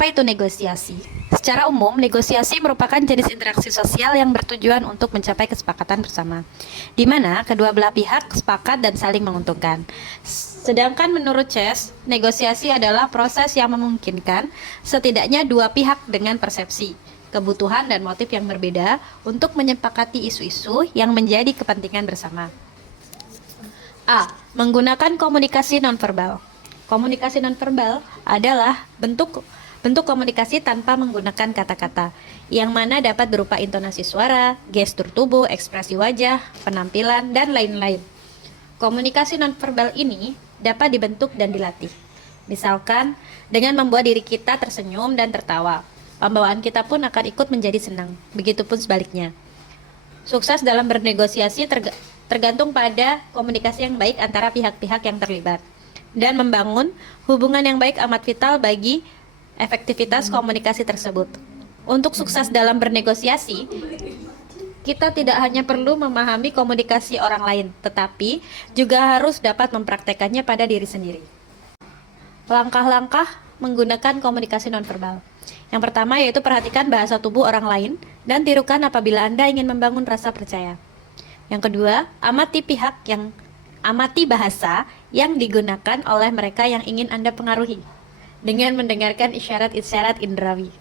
Apa itu negosiasi? Secara umum, negosiasi merupakan jenis interaksi sosial yang bertujuan untuk mencapai kesepakatan bersama, di mana kedua belah pihak sepakat dan saling menguntungkan. Sedangkan menurut Chess, negosiasi adalah proses yang memungkinkan setidaknya dua pihak dengan persepsi, kebutuhan dan motif yang berbeda untuk menyepakati isu-isu yang menjadi kepentingan bersama. A. Menggunakan komunikasi nonverbal. Komunikasi nonverbal adalah bentuk komunikasi tanpa menggunakan kata-kata, yang mana dapat berupa intonasi suara, gestur tubuh, ekspresi wajah, penampilan, dan lain-lain. Komunikasi nonverbal ini dapat dibentuk dan dilatih. Misalkan, dengan membuat diri kita tersenyum dan tertawa, pembawaan kita pun akan ikut menjadi senang, begitupun sebaliknya. Sukses dalam bernegosiasi tergantung pada komunikasi yang baik antara pihak-pihak yang terlibat, dan membangun hubungan yang baik amat vital bagi efektivitas komunikasi tersebut. Untuk sukses dalam bernegosiasi, kita tidak hanya perlu memahami komunikasi orang lain, tetapi juga harus dapat mempraktekannya pada diri sendiri. Langkah-langkah menggunakan komunikasi nonverbal. Yang pertama yaitu perhatikan bahasa tubuh orang lain dan tirukan apabila Anda ingin membangun rasa percaya. Yang kedua, amati bahasa yang digunakan oleh mereka yang ingin Anda pengaruhi dengan mendengarkan isyarat-isyarat indrawi.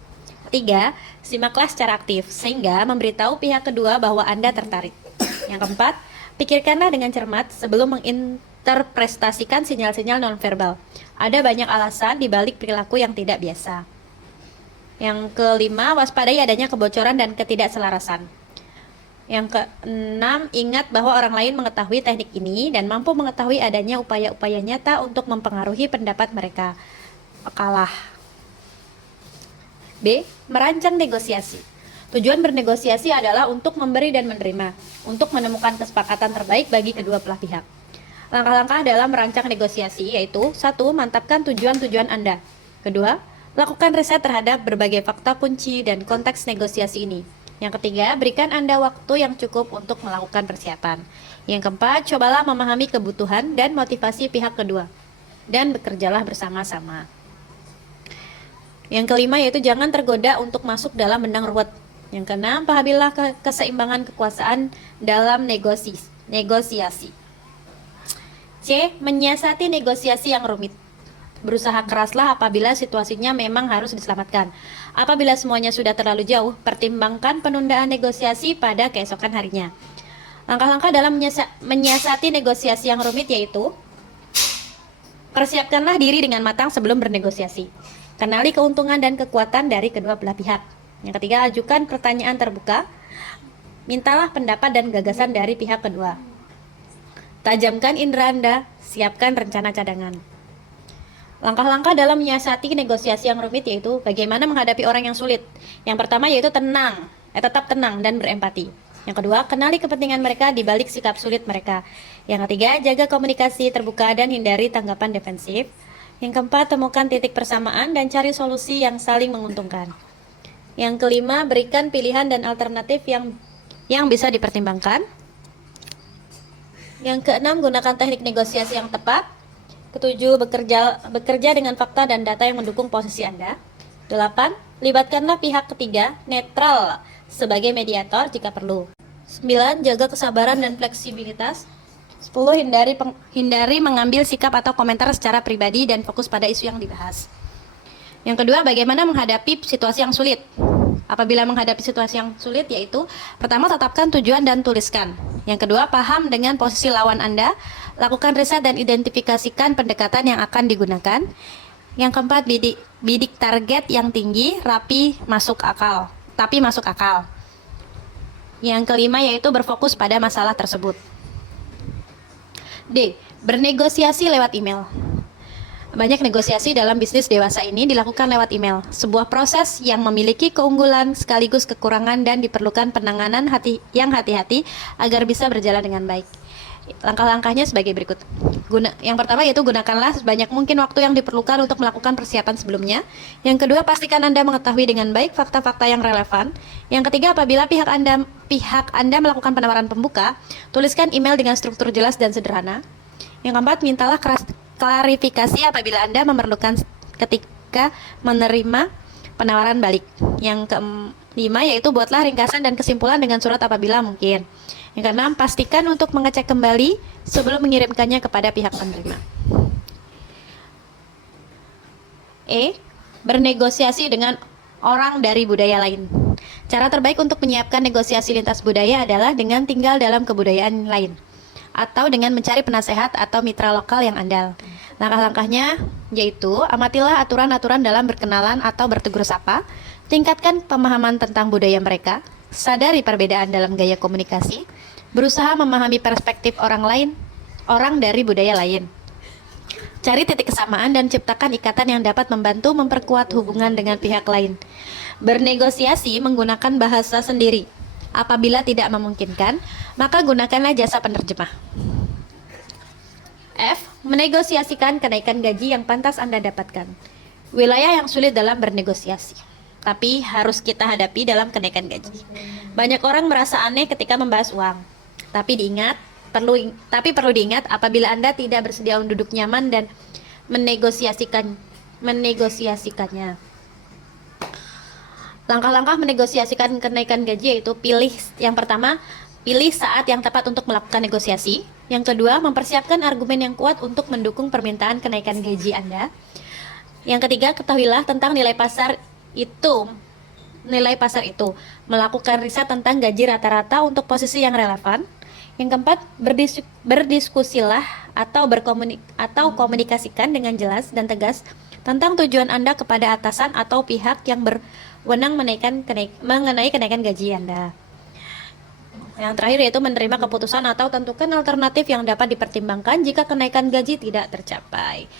Ketiga, simaklah secara aktif sehingga memberitahu pihak kedua bahwa Anda tertarik. Yang keempat, pikirkanlah dengan cermat sebelum menginterpretasikan sinyal-sinyal nonverbal. Ada banyak alasan di balik perilaku yang tidak biasa. Yang kelima, waspadai adanya kebocoran dan ketidakselarasan. Yang keenam, ingat bahwa orang lain mengetahui teknik ini dan mampu mengetahui adanya upaya-upaya nyata untuk mempengaruhi pendapat mereka. Kalah. B. Merancang negosiasi. Tujuan bernegosiasi adalah untuk memberi dan menerima, untuk menemukan kesepakatan terbaik bagi kedua belah pihak. Langkah-langkah dalam merancang negosiasi yaitu: 1. Mantapkan tujuan-tujuan Anda. Kedua, lakukan riset terhadap berbagai fakta kunci dan konteks negosiasi ini. Yang ketiga, berikan Anda waktu yang cukup untuk melakukan persiapan. Yang keempat, cobalah memahami kebutuhan dan motivasi pihak kedua, dan bekerjalah bersama-sama. Yang kelima yaitu jangan tergoda untuk masuk dalam benang ruwet. Yang keenam, pahamilah keseimbangan kekuasaan dalam negosiasi. C. Menyiasati negosiasi yang rumit. Berusaha keraslah apabila situasinya memang harus diselamatkan. Apabila semuanya sudah terlalu jauh, pertimbangkan penundaan negosiasi pada keesokan harinya. Langkah-langkah dalam menyiasati negosiasi yang rumit yaitu: persiapkanlah diri dengan matang sebelum bernegosiasi. Kenali keuntungan dan kekuatan dari kedua belah pihak. Yang ketiga, ajukan pertanyaan terbuka. Mintalah pendapat dan gagasan dari pihak kedua. Tajamkan indera Anda, siapkan rencana cadangan. Langkah-langkah dalam menyiasati negosiasi yang rumit yaitu bagaimana menghadapi orang yang sulit. Yang pertama yaitu tetap tenang dan berempati. Yang kedua, kenali kepentingan mereka di balik sikap sulit mereka. Yang ketiga, jaga komunikasi terbuka dan hindari tanggapan defensif. Yang keempat, temukan titik persamaan dan cari solusi yang saling menguntungkan. Yang kelima, berikan pilihan dan alternatif yang bisa dipertimbangkan. Yang keenam, gunakan teknik negosiasi yang tepat. Ketujuh, bekerja dengan fakta dan data yang mendukung posisi Anda. 8. Libatkanlah pihak ketiga netral sebagai mediator jika perlu. 9. Jaga kesabaran dan fleksibilitas. 10. Hindari mengambil sikap atau komentar secara pribadi dan fokus pada isu yang dibahas. Yang kedua, bagaimana menghadapi situasi yang sulit. Apabila menghadapi situasi yang sulit yaitu: pertama, tetapkan tujuan dan tuliskan. Yang kedua, paham dengan posisi lawan Anda. Lakukan riset dan identifikasikan pendekatan yang akan digunakan. Yang keempat, bidik target yang tinggi, tapi masuk akal. Yang kelima yaitu berfokus pada masalah tersebut. D. Bernegosiasi lewat email. Banyak negosiasi dalam bisnis dewasa ini dilakukan lewat email, sebuah proses yang memiliki keunggulan sekaligus kekurangan dan diperlukan penanganan yang hati-hati agar bisa berjalan dengan baik. Langkah-langkahnya sebagai berikut. Yang pertama yaitu gunakanlah sebanyak mungkin waktu yang diperlukan untuk melakukan persiapan sebelumnya. Yang kedua, pastikan Anda mengetahui dengan baik fakta-fakta yang relevan. Yang ketiga, apabila pihak Anda melakukan penawaran pembuka, tuliskan email dengan struktur jelas dan sederhana. Yang keempat, mintalah klarifikasi apabila Anda memerlukan ketika menerima penawaran balik. Yang kelima yaitu buatlah ringkasan dan kesimpulan dengan surat apabila mungkin. Yang keenam, pastikan untuk mengecek kembali sebelum mengirimkannya kepada pihak penerima. Bernegosiasi dengan orang dari budaya lain. Cara terbaik untuk menyiapkan negosiasi lintas budaya adalah dengan tinggal dalam kebudayaan lain, atau dengan mencari penasehat atau mitra lokal yang andal. Langkah-langkahnya yaitu amatilah aturan-aturan dalam berkenalan atau bertegur sapa, tingkatkan pemahaman tentang budaya mereka, sadari perbedaan dalam gaya komunikasi, berusaha memahami perspektif orang dari budaya lain. Cari titik kesamaan dan ciptakan ikatan yang dapat membantu memperkuat hubungan dengan pihak lain. Bernegosiasi menggunakan bahasa sendiri. Apabila tidak memungkinkan, maka gunakanlah jasa penerjemah. Menegosiasikan kenaikan gaji yang pantas Anda dapatkan. Wilayah yang sulit dalam bernegosiasi, tapi harus kita hadapi dalam kenaikan gaji. Banyak orang merasa aneh ketika membahas uang, tapi perlu diingat apabila Anda tidak bersedia duduk nyaman dan menegosiasikannya. Langkah-langkah menegosiasikan kenaikan gaji yaitu yang pertama, pilih saat yang tepat untuk melakukan negosiasi. Yang kedua, mempersiapkan argumen yang kuat untuk mendukung permintaan kenaikan gaji Anda. Yang ketiga, ketahuilah tentang nilai pasar itu. Melakukan riset tentang gaji rata-rata untuk posisi yang relevan. Yang keempat, berdiskusilah atau komunikasikan dengan jelas dan tegas tentang tujuan Anda kepada atasan atau pihak yang berwenang mengenai kenaikan gaji Anda. Yang terakhir yaitu menerima keputusan atau tentukan alternatif yang dapat dipertimbangkan jika kenaikan gaji tidak tercapai.